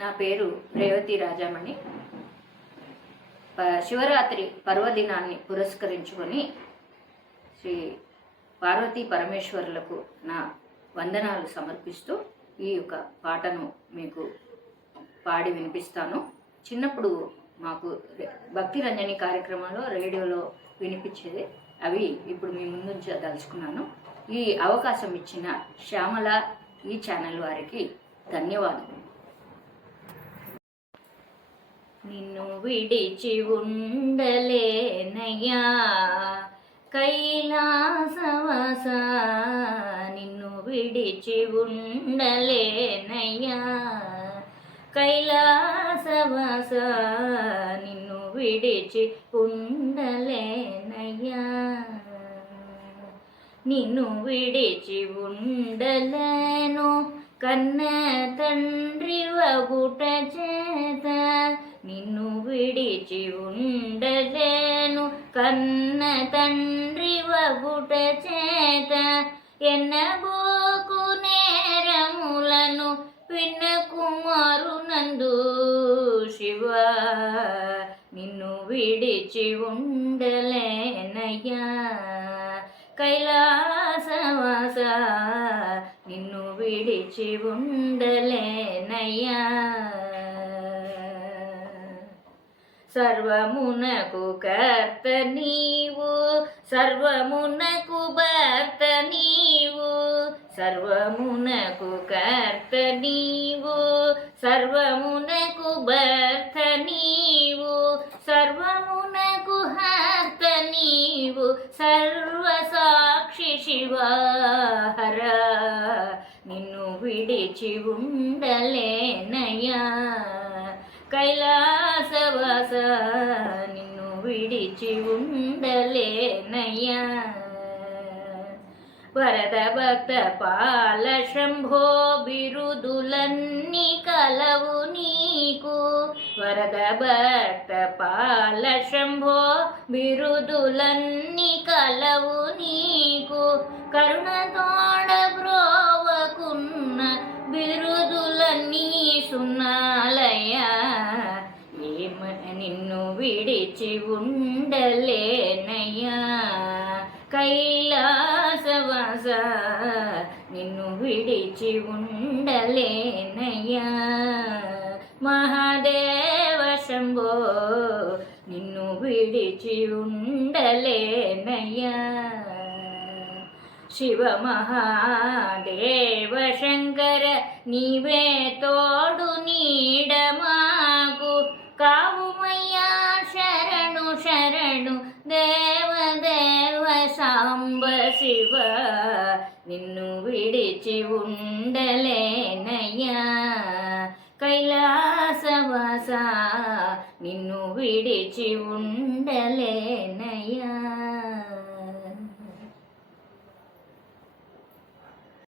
నా పేరు రేవతి రాజామణి. ప- శివరాత్రి పర్వదినాన్ని పురస్కరించుకొని శ్రీ పార్వతీ పరమేశ్వరులకు నా వందనాలు సమర్పిస్తూ ఈ యొక్క పాటను మీకు పాడి వినిపిస్తాను. చిన్నప్పుడు మాకు భక్తి రంజని కార్యక్రమంలో రేడియోలో వినిపించేది. అవి ఇప్పుడు మీ ముందు దలుచుకున్నాను. ఈ అవకాశం ఇచ్చిన శ్యామల ఈ ఛానల్ వారికి ధన్యవాదాలు నిన్ను విడిచి ఉండలేనయ్యా కైలాసవస నిన్ను విడిచి ఉండలేనయ్యా కైలాసవస నిన్ను విడిచి ఉండలేనయ్యా నిన్ను విడిచి ఉండలేను కన్న తండ్రి వగుట చేత. నిన్ను విడిచి ఉండలేను కన్న తండ్రి వగుట చేత ఎన్నబోకు నేరములను పిన్న కుమారు నందు శివ. నిన్ను విడిచి ఉండలేనయ్యా కైలాసవాస నిన్ను విడిచి ఉండలేనయ్యా సర్వమునకు కర్త నీవు సర్వమునకు భర్త నీవు సర్వమునకు కర్త నీవు సర్వమునకు భర్త నీవు సర్వమునకు హర్త నీవు సర్వసాక్షి శివాహర. నిన్ను విడిచి ఉండలేనయ్యా. శ్వాస నిన్ను విడిచి ఉండలేనయ్యా. వరద భక్త పాల శంభో బిరుదులన్నీ కలవు నీకు. వరద భక్త పాల శంభో బిరుదులన్నీ కలవు నీకు. కరుణ తోడ బ్రోవకున్న బిరుదులన్నీ సున్నాలయ్యా. నిన్ను విడిచి ఉండలేనయ్యా. కైలాసవాస నిన్ను విడిచి ఉండలేనయ్యా. మహాదేవ శంభో నిన్ను విడిచి ఉండలేనయ్యా. శివ మహాదేవ శంకర నీవే తోడు నీడమా? మాకు కావుమయ్యా శరణు శరణు దేవ దేవ సాంబ శివ నిన్ను విడిచి ఉండలేనయ్యా కైలాసవాస నిన్ను విడిచి ఉండలేనయ్యా